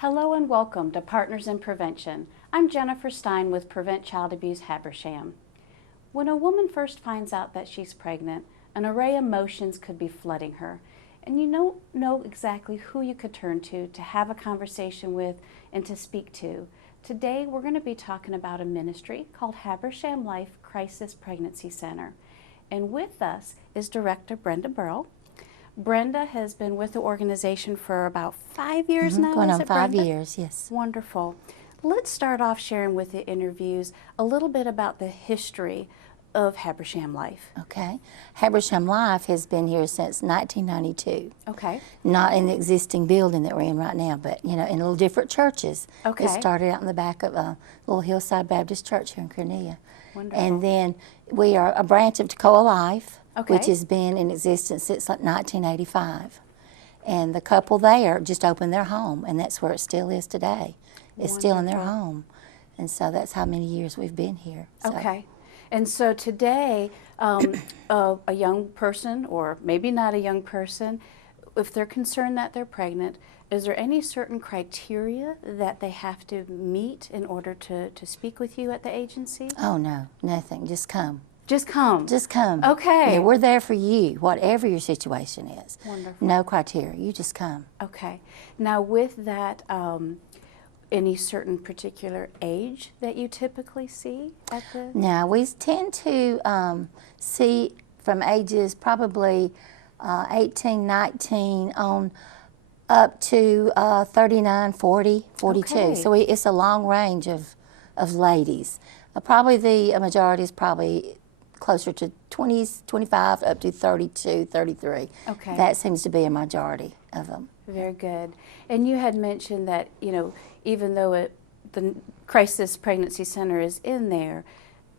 Hello and welcome to Partners in Prevention. I'm Jennifer Stein with Prevent Child Abuse Habersham. When a woman first finds out that she's pregnant, an array of emotions could be flooding her, and you don't know exactly who you could turn to have a conversation with and to speak to. Today we're going to be talking about a ministry called Habersham Life Crisis Pregnancy Center. And with us is Director Brenda Burrell. Brenda has been with the organization for about 5 years now. Going on is it, 5 Brenda? years, yes. Wonderful. Let's start off sharing with the interviews a little bit about the history of Habersham Life. Okay. Habersham Life has been here since 1992. Okay. Not in the existing building that we're in right now, but in little different churches. Okay. It started out in the back of a little Hillside Baptist Church here in Cornelia. Wonderful. And then we are a branch of Toccoa Life, Okay. which has been in existence since 1985. And the couple there just opened their home, and that's where it still is today. It's still in their Wonderful. home. And so that's how many years we've been here. So. Okay. And so today, a young person, or maybe not a young person, if they're concerned that they're pregnant, is there any certain criteria that they have to meet in order to speak with you at the agency? Oh, no, nothing. Just come. Just come. Just come. Okay. Yeah, we're there for you, whatever your situation is. Wonderful. No criteria. You just come. Okay. Now with that, any certain particular age that you typically see at the? Now, we tend to see from ages probably 18, 19 on up to 39, 40, 42. Okay. So it's a long range of ladies. Probably the majority is probably closer to 20s, 25 up to 32, 33. Okay. That seems to be a majority of them. Very good. And you had mentioned that, even though the Crisis Pregnancy Center is in there,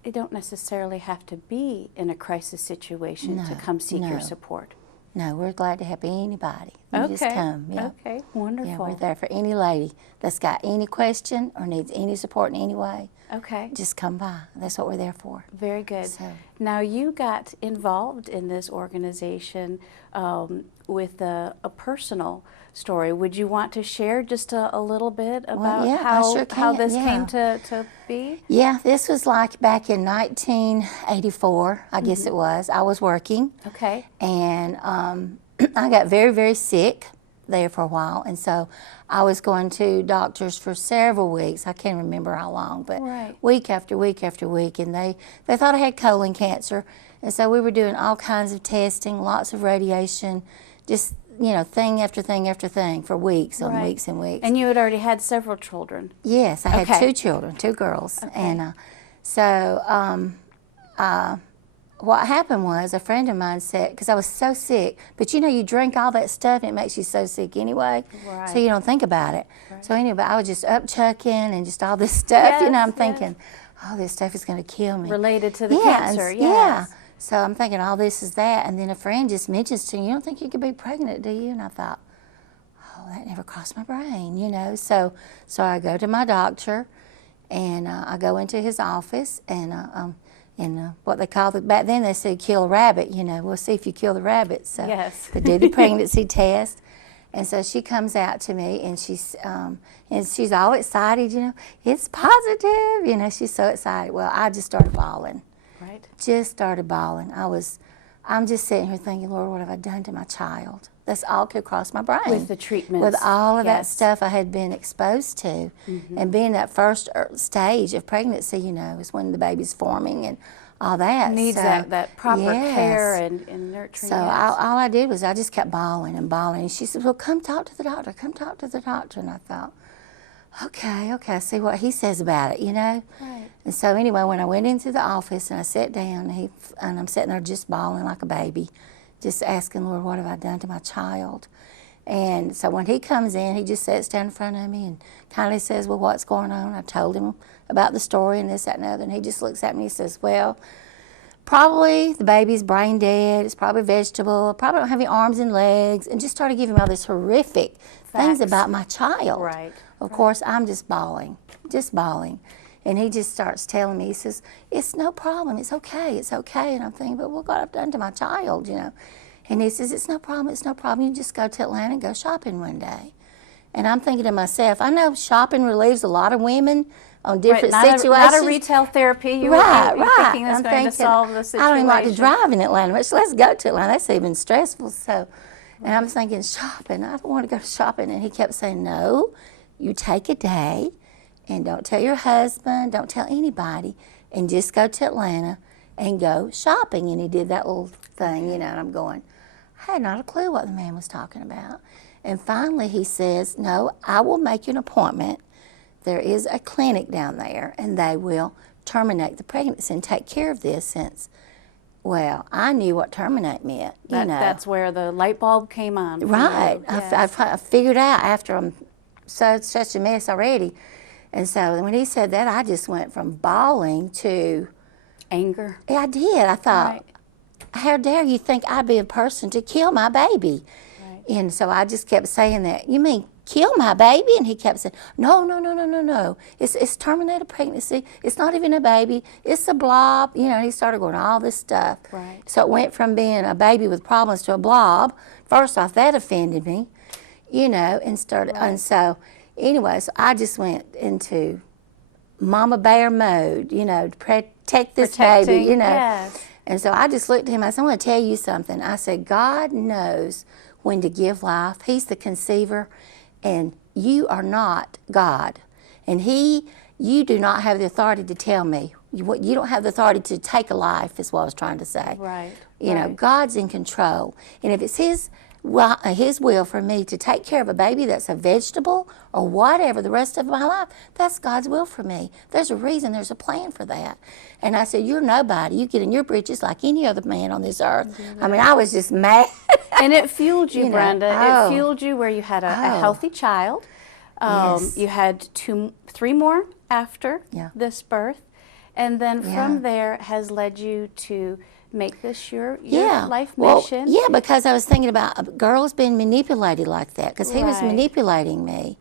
they don't necessarily have to be in a crisis situation to come seek your no. support. No, we're glad to help anybody. You just come. Yeah. Okay, wonderful. Yeah, we're there for any lady that's got any question or needs any support in any way. Okay. Just come by. That's what we're there for. Very good. So. Now you got involved in this organization with a personal story. Would you want to share just a little bit about yeah, I how, sure how can, this yeah. came to be? Yeah, this was like back in 1984, I guess it was. I was working, Okay. and I got very, very sick there for a while, and so I was going to doctors for several weeks. I can't remember how long, but Right. week after week after week, and they thought I had colon cancer, and so we were doing all kinds of testing, lots of radiation, just thing after thing after thing for weeks on Right. weeks and weeks. And you had already had several children. Yes, I had Okay. 2 children, 2 girls, Okay. and what happened was a friend of mine said, because I was so sick, but you drink all that stuff and it makes you so sick anyway, Right. so you don't think about it. Right. So anyway, I was just up chucking and just all this stuff, I'm Yes, thinking, oh, this stuff is going to kill me. Related to the Yeah, cancer, and- yes. Yeah. So I'm thinking all this is that, and then a friend just mentions to me, you don't think you could be pregnant, do you? And I thought, oh, that never crossed my brain, So I go to my doctor, and I go into his office, and what they call back then they said kill a rabbit, we'll see if you kill the rabbit. So Yes. they do the pregnancy test, and so she comes out to me, and she's all excited, it's positive, she's so excited. Well, I just started bawling. Right. Just started bawling. I'm just sitting here thinking, Lord, what have I done to my child? That's all could cross my brain. With the treatments. With all of that yes. stuff I had been exposed to. And being that first stage of pregnancy, is when the baby's forming and all that. Needs So, that proper yes. care and nurturing. So yes. all I did was I just kept bawling and bawling. And she said, well, come talk to the doctor. Come talk to the doctor. And I thought, okay, see what he says about it, Right. And so anyway, when I went into the office and I sat down, and I'm sitting there just bawling like a baby, just asking, Lord, what have I done to my child? And so when he comes in, he just sits down in front of me and kindly says, well, what's going on? I told him about the story and this, that, and the other, and he just looks at me and he says, well, probably the baby's brain dead, it's probably vegetable, probably don't have any arms and legs, and just started giving me all this horrific things Facts. about my child. Right. Of course, I'm just bawling. And he just starts telling me, he says, it's no problem, it's okay. And I'm thinking, but what I've done to my child, And he says, it's no problem, you just go to Atlanta and go shopping one day. And I'm thinking to myself, I know shopping relieves a lot of women on different Right, situations. not a retail therapy. You're thinking that's going to solve the situation. I don't even like to drive in Atlanta, much less go to Atlanta. That's even stressful. So, and I'm thinking, shopping, I don't want to go shopping. And he kept saying, no, you take a day and don't tell your husband, don't tell anybody, and just go to Atlanta and go shopping. And he did that little thing, and I'm going, I had not a clue what the man was talking about. And finally he says, no, I will make you an appointment. There is a clinic down there, and they will terminate the pregnancy and take care of this since, well, I knew what terminate meant, That's where the light bulb came on. Right. Yes. I figured out after I'm such a mess already. And so when he said that, I just went from bawling to anger. Yeah, I did. I thought, Right. how dare you think I'd be a person to kill my baby? Right. And so I just kept saying that, you mean kill my baby? And he kept saying, no, no, no, no, no, no. It's terminated pregnancy. It's not even a baby. It's a blob. And he started going all this stuff. Right. So it went from being a baby with problems to a blob. First off, that offended me, and started, Right. and so anyway, so I just went into mama bear mode, to protect this baby, Yes. And so I just looked at him. I said, I want to tell you something. I said, God knows when to give life. He's the conceiver, and you are not God. And you do not have the authority to tell me. You don't have the authority to take a life, is what I was trying to say. Right. God's in control. And if it's His will for me to take care of a baby that's a vegetable or whatever the rest of my life, that's God's will for me. There's a reason, there's a plan for that. And I said, you're nobody. You get in your britches like any other man on this earth. I mean, I was just mad. And it fueled you, Brenda. Oh. It fueled you where you had a healthy child. Yes. You had 3 more after Yeah. this birth. And then Yeah. from there has led you to make this your life Well, mission. yeah, because I was thinking about girls being manipulated like that, because he was Right. manipulating me.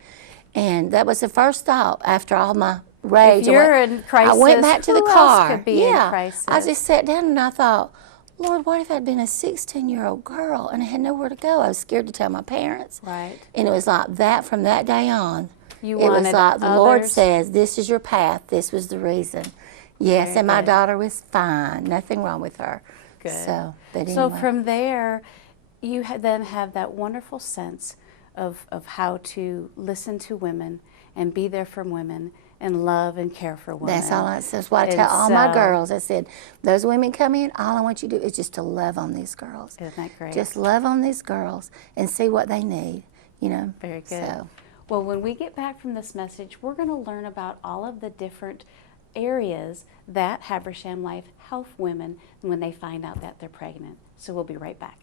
And that was the first thought after all my rage. If you're in crisis, I went back to the who else car. could be in yeah, crisis? I just sat down and I thought, Lord, what if I'd been a 16-year-old girl and I had nowhere to go? I was scared to tell my parents. Right. And it was like that from that day on. You it was wanted like the Lord others- says, this is your path. This was the reason. Yes, Very and my good. daughter was fine. Nothing wrong with her. Good. So, but So anyway. from there, you then have that wonderful sense of how to listen to women and be there for women and love and care for women. That's what I And tell all my so- girls. I said, those women come in, all I want you to do is just to love on these girls. Isn't that great? Just love on these girls and see what they need, Very good. So, Well, when we get back from this message, we're going to learn about all of the different areas that Habersham Life help women when they find out that they're pregnant. So we'll be right back.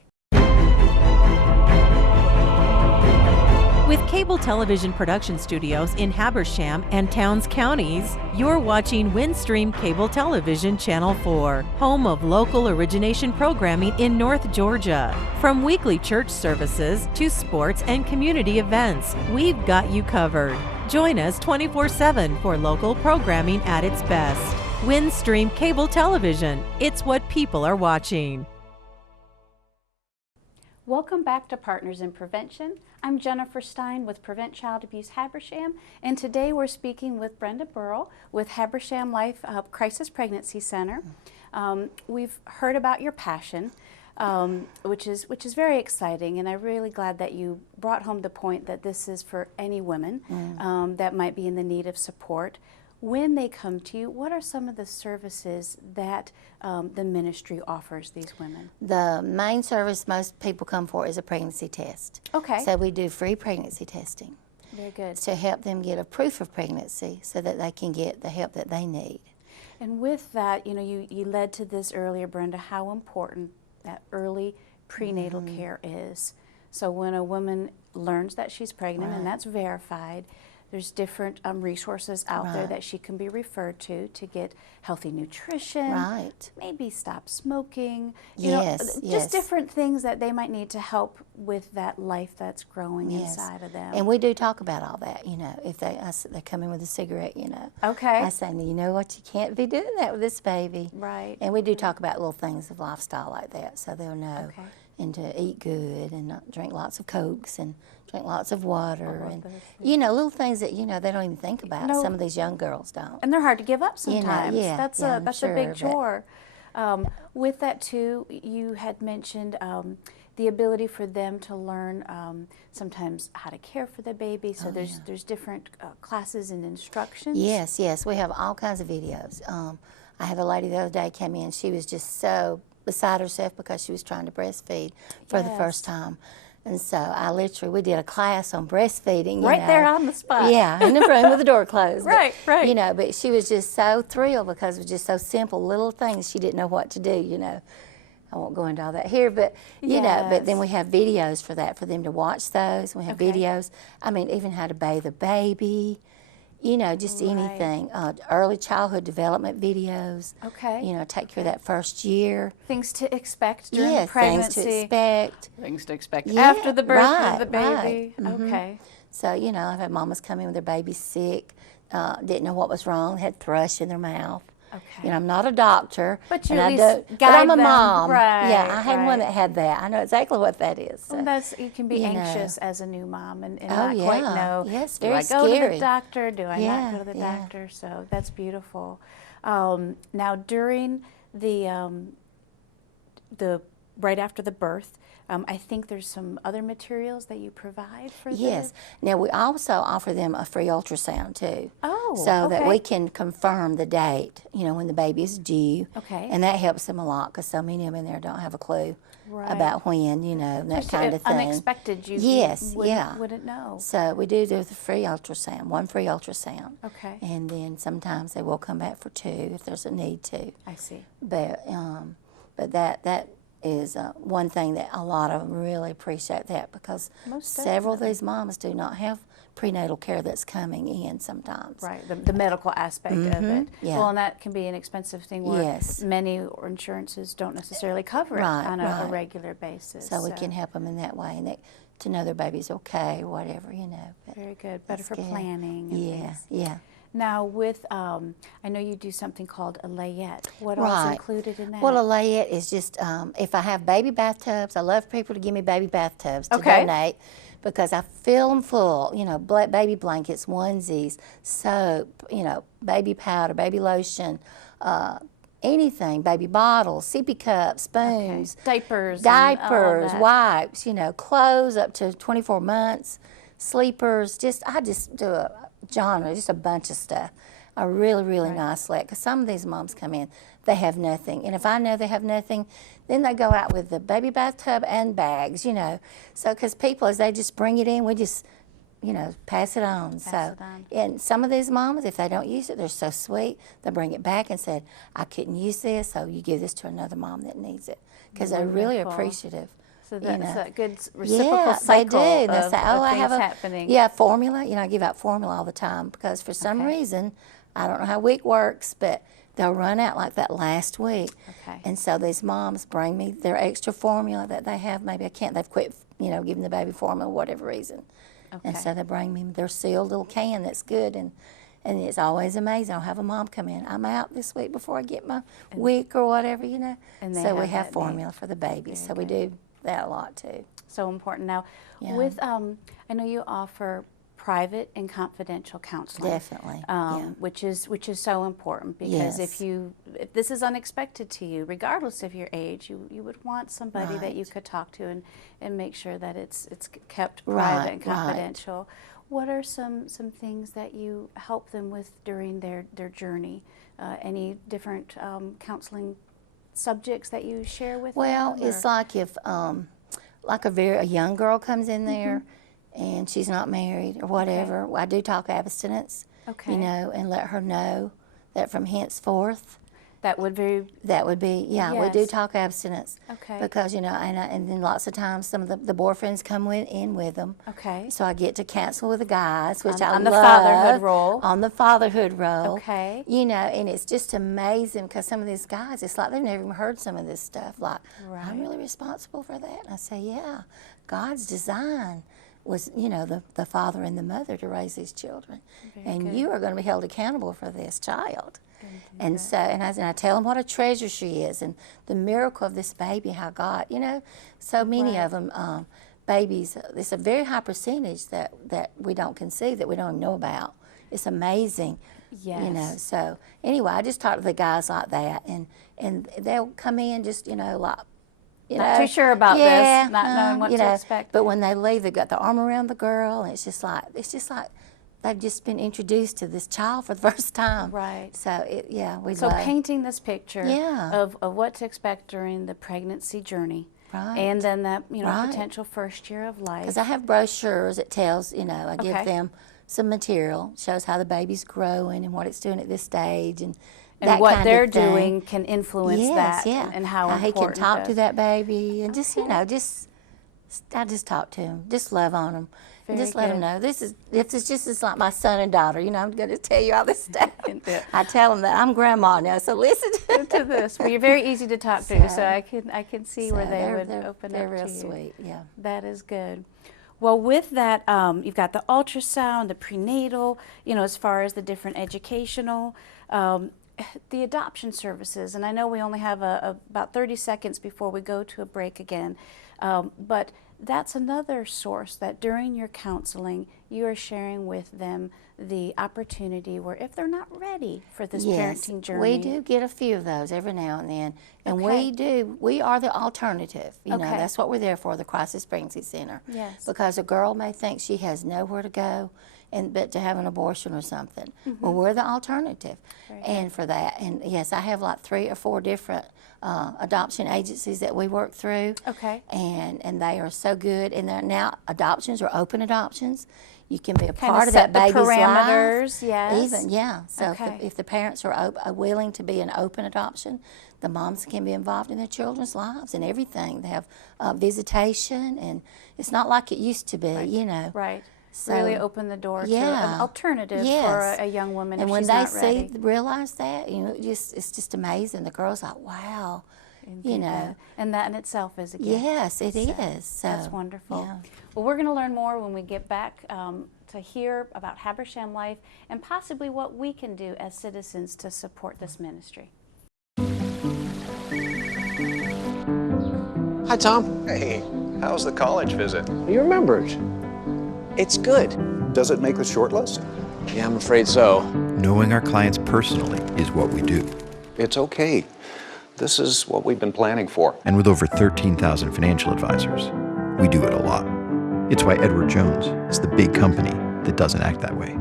With cable television production studios in Habersham and Towns counties, you're watching Windstream Cable Television Channel 4, home of local origination programming in North Georgia. From weekly church services to sports and community events, we've got you covered. Join us 24/7 for local programming at its best. Windstream Cable Television, it's what people are watching. Welcome back to Partners in Prevention. I'm Jennifer Stein with Prevent Child Abuse Habersham, and today we're speaking with Brenda Burrell with Habersham Life Crisis Pregnancy Center. We've heard about your passion, which is very exciting, and I'm really glad that you brought home the point that this is for any women that might be in the need of support. When they come to you, what are some of the services that the ministry offers these women? the main service most people come for is a pregnancy test. Okay. So we do free pregnancy testing Very good. to help them get a proof of pregnancy so that they can get the help that they need. And with that, you led to this earlier, Brenda, how important that early prenatal care is. So when a woman learns that she's pregnant, and that's verified, there's different resources out there Right. that she can be referred to get healthy nutrition, Right. maybe stop smoking, Yes, just yes. different things that they might need to help with that life that's growing Yes. inside of them. And we do talk about all that, if they come in with a cigarette, Okay. I say, you know what, you can't be doing that with this baby. Right. And we do talk about little things of lifestyle like that, so they'll know. Okay. and to eat good and not drink lots of Cokes and drink lots of water love and, those. you know, little things that, you know, they don't even think about. No. Some of these young girls don't. And they're hard to give up You know, sometimes. yeah, That's yeah, a I'm that's a sure, big but- chore. With that too, you had mentioned the ability for them to learn sometimes how to care for the baby. So there's different classes and instructions. Yes, yes, we have all kinds of videos. I had a lady the other day came in. She was just so beside herself because she was trying to breastfeed for the first time. And so we did a class on breastfeeding. You Right know. there on the spot. Yeah, in the room with the door closed. Right, right. You know, but she was just so thrilled because it was just so simple, little things she didn't know what to do, you know. I won't go into all that here, but, you know, but then we have videos for that, for them to watch those. We have videos, I mean, even how to bathe a baby, you know, just anything. Early childhood development videos. Okay. You know, take care of that first year. Things to expect during Yes, pregnancy. things to expect. Things to expect Yeah, after the birth of the right, baby. right. Mhm. Okay. So, you know, I've had mamas come in with their baby sick, didn't know what was wrong, had thrush in their mouth. Okay. You know, I'm not a doctor. But you and at I least don't- guide But I'm a them. mom. Right, Yeah, I had one right. that had that. I know exactly what that is. So. Well, you can be you know. anxious as a new mom and Oh, not quite yeah. know, Yes, do very I go to the scary. doctor? Do I Yeah, not go to the yeah. doctor? So that's beautiful. Now, during the right after the birth, I think there's some other materials that you provide for Yes. Now, we also offer them a free ultrasound, too. Oh, So that okay. we can confirm the date, you know, when the baby is due. Okay. And that helps them a lot because so many of them in there don't have a clue Right. about when, you know, and that Just kind of thing. unexpected, you Yes, wouldn't, wouldn't know. So we do the free ultrasound, one free ultrasound. Okay. And then sometimes they will come back for two if there's a need to. I see. But that is one thing that a lot of them really appreciate that because Most several of definitely. these moms do not have prenatal care that's coming in sometimes. Right, the medical aspect of it. yeah. Well, and that can be an expensive thing where Yes. many insurances don't necessarily cover it Right, on a right. regular basis. So we can help them in that way and to know their baby's okay or whatever, you know. But Very good. Better that's for good. planning. And Yeah, things. yeah. Now, with I know you do something called a layette. What all's Right. included in that? Well, a layette is just if I have baby bathtubs, I love people to give me baby bathtubs to Okay. donate because I fill them full, you know, baby blankets, onesies, soap, you know, baby powder, baby lotion, anything, baby bottles, sippy cups, spoons, Diapers. and all of diapers, that. wipes, you know, clothes up to 24 months, sleepers. I just do a genre, just a bunch of stuff. A really, really nice let. Because some of these moms come in, they have nothing. And if I know they have nothing, then they go out with the baby bathtub and bags, you know. So, because people, as they just bring it in, we just, you know, pass it on. Pass so, it on. and some of these moms, if they don't use it, they're so sweet. They bring it back and said, I couldn't use this, so you give this to another mom that needs it. Because they're really Wonderful. appreciative. So you that's know. a good reciprocal Yeah, cycle they do. They of, say, of I things have a happening. formula. You know, I give out formula all the time because for some Okay. reason, I don't know how week works, but they'll run out like that last week. Okay. And so these moms bring me their extra formula that they have. Maybe they've quit, you know, giving the baby formula, whatever reason. And Okay. so they bring me their sealed little can that's good. And it's always amazing. I'll have a mom come in. I'm out this week before I get my week or whatever, you know. And they so we have have that formula for the baby. So we do that a lot too. So important. Now, Yeah. with I know you offer private and confidential counseling. Definitely, Which is so important because Yes. if this is unexpected to you, regardless of your age, you would want somebody that you Right. could talk to and make sure that it's kept Right, private and right. confidential. What are some things that you help them with during their journey? Any different counseling subjects that you share with Well, them? it's or- like if like a young girl comes in there Mm-hmm. and she's not married or whatever. I do talk abstinence, Okay. you know, and let her know that from henceforth that would be that would be we do Yes. talk abstinence. Okay. Because you know, and then lots of times some of the boyfriends come in with them. okay. So I get to counsel with the guys, which I On the love. fatherhood role. On the fatherhood role. Okay. You know, and it's just amazing because some of these guys, it's like they've never even heard some of this stuff. Like, Right. I'm really responsible for that. And I say, yeah, God's design was, the father and the mother to raise these children. Very And good. you are going to be held accountable for this child. And so, and I tell them what a treasure she is and the miracle of this baby, how God, so many Right. of them, babies, it's a very high percentage that we don't conceive, that we don't know about. It's amazing. Yes. So anyway, I just talk to the guys like that, and they'll come in just, like, Not too sure about this, not knowing what to expect. But when they leave, they've got the arm around the girl, and it's just like they've just been introduced to this child for the first time. Right. So we So love. painting this picture Yeah. of what to expect during the pregnancy journey. Right. And then that, Right. potential first year of life. Because I have brochures that tells, I give Okay. them some material, shows how the baby's growing and what it's doing at this stage, and And that what kind they're of thing. doing can influence Yes, that yeah. and how he can important talk to that baby, and just I just talk to him, just love on him, and Very just let him good. know this is just like my son and daughter. I'm going to tell you all this stuff. Yeah. I tell them that I'm grandma now, so listen to this. Well, you're very easy to talk to, so I can see where So they they're- would they're- open they're up real to you. sweet, yeah. That is good. Well, with that, you've got the ultrasound, the prenatal, as far as the different educational, the adoption services. And I know we only have about 30 seconds before we go to a break again, but that's another source that during your counseling, you are sharing with them the opportunity where if they're not ready for this parenting journey. We do get a few of those every now and then, and Okay. we are the alternative. Okay. That's what we're there for, the Crisis Pregnancy Center. Yes. Because a girl may think she has nowhere to go, but to have an abortion or something. Well, we're the alternative, Very and for that. And yes, I have like 3 or 4 different adoption agencies that we work through. Okay. And they are so good. And they're now adoptions are open adoptions. You can be a Kinda part of set that the baby's parameters, life. yes. Even, yeah. So Okay. if the parents are willing to be an open adoption, the moms can be involved in their children's lives and everything. They have visitation, and it's not like it used to be, Right. So, really open the door to yeah. an alternative Yes. for a young woman And if when she's they not ready. realize that, it's just amazing. The girl's like, wow, And that in itself is a gift. Yes, it is. So, That's wonderful. yeah. Well, we're going to learn more when we get back to hear about Habersham Life and possibly what we can do as citizens to support this ministry. Hi, Tom. Hey, how's the college visit? You remember it. It's good. Does it make the short list? Yeah, I'm afraid so. Knowing our clients personally is what we do. It's okay. This is what we've been planning for. And with over 13,000 financial advisors, we do it a lot. It's why Edward Jones is the big company that doesn't act that way.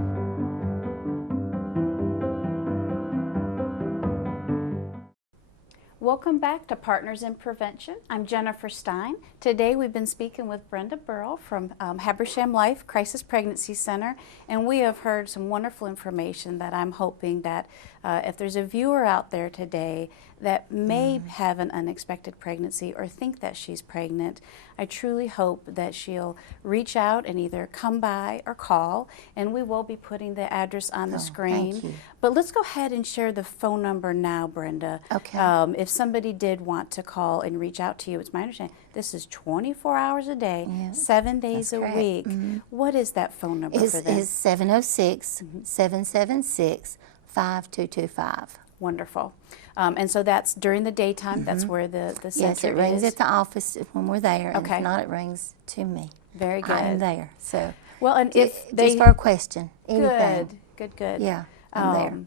Welcome back to Partners in Prevention. I'm Jennifer Stein. Today we've been speaking with Brenda Burrell from Habersham Life Crisis Pregnancy Center, and we have heard some wonderful information that I'm hoping that if there's a viewer out there today that may have an unexpected pregnancy or think that she's pregnant, I truly hope that she'll reach out and either come by or call, and we will be putting the address on the screen. thank you. But let's go ahead and share the phone number now, Brenda. Okay. If somebody did want to call and reach out to you, it's my understanding this is 24 hours a day, 7 days a correct. week. What is that phone number for them? Is 706-776-5225. Wonderful. And so that's during the daytime. That's where the center Yes, it rings is. at the office when we're there, and Okay. if not, it rings to me. Very good. I'm there. So, Well, and if they just for a question, anything. good. Yeah, I'm there.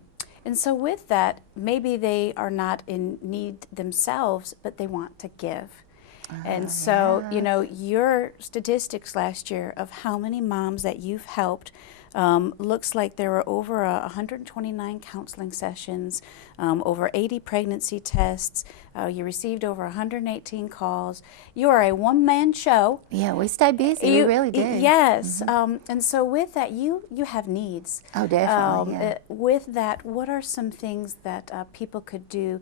And so with that, maybe they are not in need themselves, but they want to give. And so, your statistics last year of how many moms that you've helped looks like there were over 129 counseling sessions, over 80 pregnancy tests. You received over 118 calls. You are a one-man show. Yeah, we stay busy. We really do. Yes. And so with that, you have needs. Oh, definitely, yeah. With that, what are some things that people could do?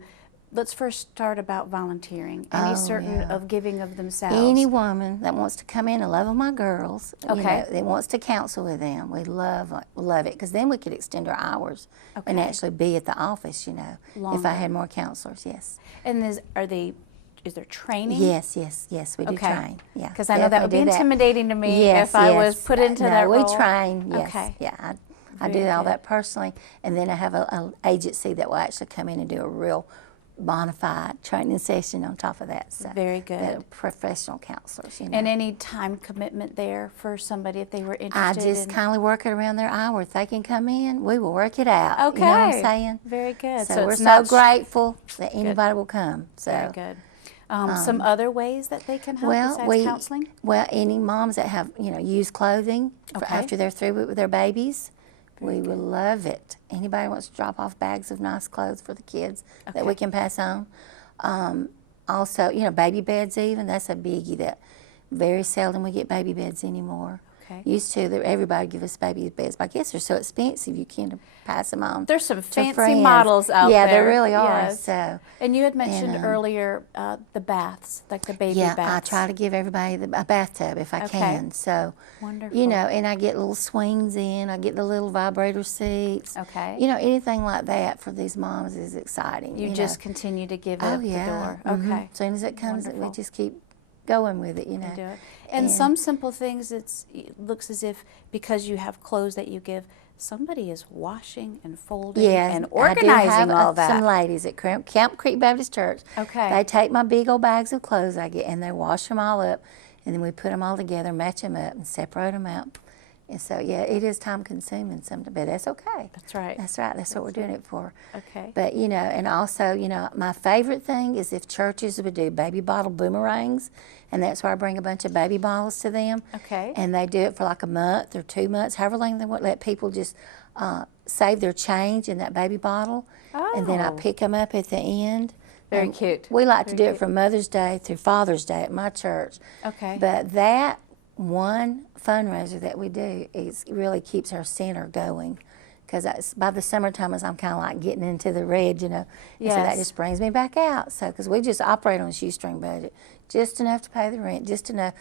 Let's first start about volunteering. Any certain of giving of themselves. Any woman that wants to come in and love on my girls, Okay. that wants to counsel with them, we love it, because then we could extend our hours and Okay. actually be at the office, if Longer. I had more counselors, yes. And are they is there training? Yes, we do Okay. train. Yeah, Because I know that would be definitely do intimidating to me Yes, if I was yes. put into no, that role. we train. Yes, Okay. yeah. I do Very all good. that personally, and then I have an agency that will actually come in and do a real bona fide training session on top of that. So Very good. they're professional counselors, you know. And any time commitment there for somebody if they were I interested? just in... kindly work it around their hour. If they can come in, we will work it out. Okay. You know what I'm saying? Very good. So, we're it's so not grateful that anybody will come. So. Very good. Some other ways that they can help Well, besides counseling? any moms that have, used clothing for Okay. after they're through with their babies, we would love it. Anybody wants to drop off bags of nice clothes for the kids that we can pass on. Also, baby beds even, that's a biggie that very seldom we get baby beds anymore. Okay. Used to, everybody give us baby beds, but I guess they're so expensive you can't pass them on. There's some to fancy friends. models out yeah, there. there really are. Yes. So. And you had mentioned And, earlier the baths, like the baby Yeah, baths. I try to give everybody a bathtub if I Okay. can. So, Wonderful. and I get little swings in. I get the little vibrator seats. Okay. Anything like that for these moms is exciting. You know. just continue to give it oh at yeah. the door. Mhm. Okay. As soon as it comes, we Wonderful. just keep going with it. Do it. And some simple things, it looks as if because you have clothes that you give, somebody is washing and folding Yeah, and I do organizing have all that. some ladies at Camp Creek Baptist Church. Okay. They take my big old bags of clothes I get and they wash them all up, and then we put them all together, match them up, and separate them out. And so, yeah, it is time consuming sometimes, but that's okay. That's right. That's right. That's what we're doing it for. Okay. But, and also, my favorite thing is if churches would do baby bottle boomerangs, and that's where I bring a bunch of baby bottles to them. Okay. And they do it for like a month or 2 months, however long they want, let people just save their change in that baby bottle. And then I Oh. pick them up at the end. Very And cute. We like to Very do cute. it from Mother's Day through Father's Day at my church. Okay. But that one fundraiser that we do really keeps our center going, because by the summertime as I'm kind of like getting into the red, and so that Yes. just brings me back out. So because we just operate on a shoestring budget, just enough to pay the rent, just enough.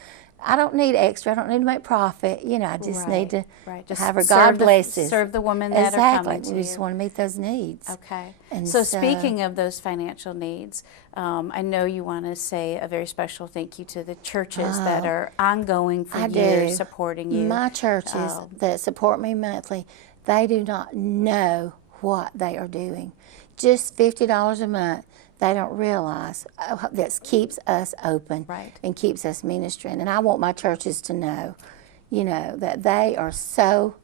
I don't need extra. I don't need to make profit. I just need to Just have her. serve God the- blesses. serve the women that are exactly. coming to We just you. want to meet those needs. Okay. And So so- speaking of those financial needs, I know you want to say a very special thank you to the churches that are ongoing for I years do. supporting you. My churches that support me monthly, they do not know what they are doing. Just $50 a month, they don't realize that keeps us open Right. and keeps us ministering. And I want my churches to know, that they are so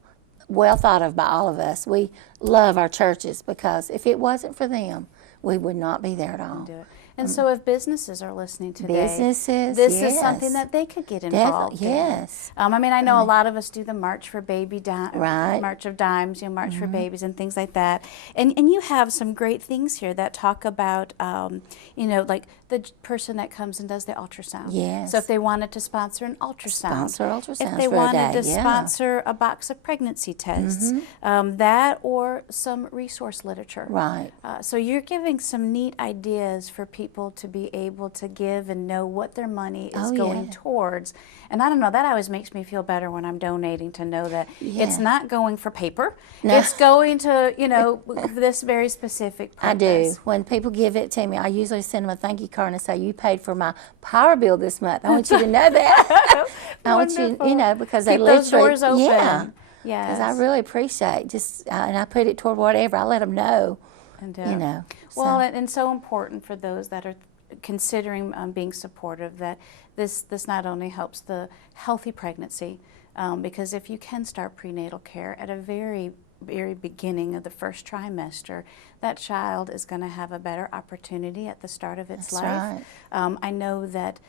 well thought of by all of us. We love our churches because if it wasn't for them, we would not be there at all. Do it. And so if businesses are listening today, Businesses, this is something yes. that they could get involved in. Yes. I know a lot of us do the March for Baby Right. March of Dimes, March for Babies and things like that. And you have some great things here that talk about, like the person that comes and does the ultrasound. Yes. So if they wanted to sponsor an ultrasound. Sponsor ultrasounds If they for a wanted day, to yeah. sponsor a box of pregnancy tests, that or some resource literature. Right. So you're giving some neat ideas for people to be able to give and know what their money is Oh, going yeah. towards. And I don't know, that always makes me feel better when I'm donating to know that it's Yeah. not going for paper. No. It's going to, this very specific purpose. I do. When people give it to me, I usually send them a thank you card and say, "You paid for my power bill this month. I want you to know that." I want you, Wonderful. because they Keep those literally, doors open. yeah, Yes. because I really appreciate and I put it toward whatever. I let them know, And, Well, Well, and so important for those that are considering being supportive that this not only helps the healthy pregnancy, because if you can start prenatal care at a very beginning of the first trimester, that child is going to have a better opportunity at the start of its That's life. right. I know that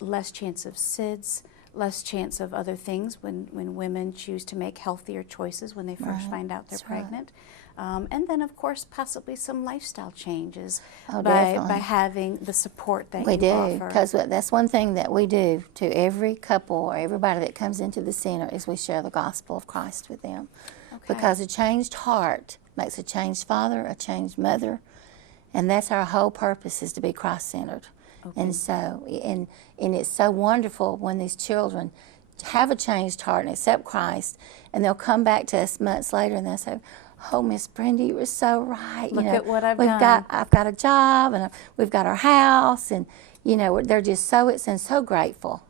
less chance of SIDS, less chance of other things when women choose to make healthier choices when they first Right. find out they're That's right. pregnant. And then, of course, possibly some lifestyle changes Oh, by definitely. having the support that we you do, offer. because that's one thing that we do to every couple or everybody that comes into the center is we share the gospel of Christ with them. Okay. Because a changed heart makes a changed father, a changed mother, and that's our whole purpose, is to be Christ-centered. And so, and it's so wonderful when these children have a changed heart and accept Christ, and they'll come back to us months later and they'll say, oh, Miss Brenda, you were so right. Look at what I've I've done. got a job, and we've got our house, and they're just so grateful.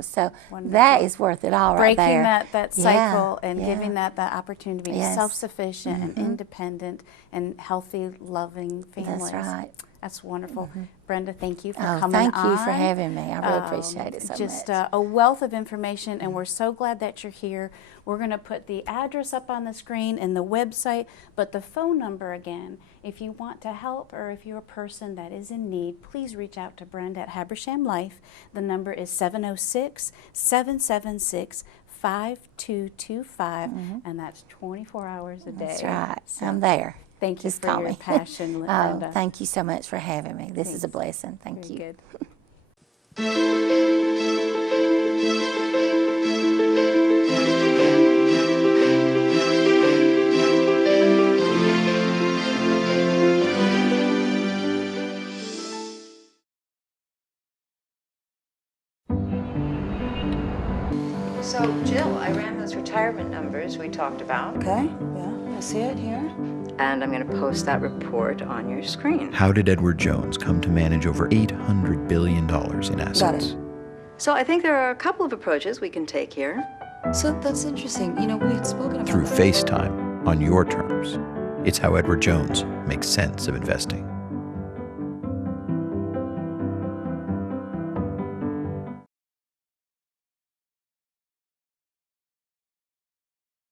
So that is worth it all right Breaking there. that Yeah, cycle and yeah. giving that opportunity to be Yes. self-sufficient and independent and healthy, loving families. That's right. That's wonderful. Brenda, thank you for Oh, coming thank on. you for having me. I really appreciate it so Just much. a wealth of information, and we're so glad that you're here. We're going to put the address up on the screen and the website, but the phone number again, if you want to help or if you're a person that is in need, please reach out to Brenda at Habersham Life. The number is 706-776-5225, and that's 24 hours a day. That's right. So I'm there. thank you Just for call your me. passion, Brenda. Oh, thank you so much for having me. This is a Thanks. blessing. Thank Very you. good. So, Jill, I ran those retirement numbers we talked about, Okay, yeah, I see it here. and I'm going to post that report on your screen. How did Edward Jones come to manage over $800 billion in assets? So, I think there are a couple of approaches we can take here. So that's interesting. We had spoken about Through that. FaceTime, on your terms. It's how Edward Jones makes sense of investing.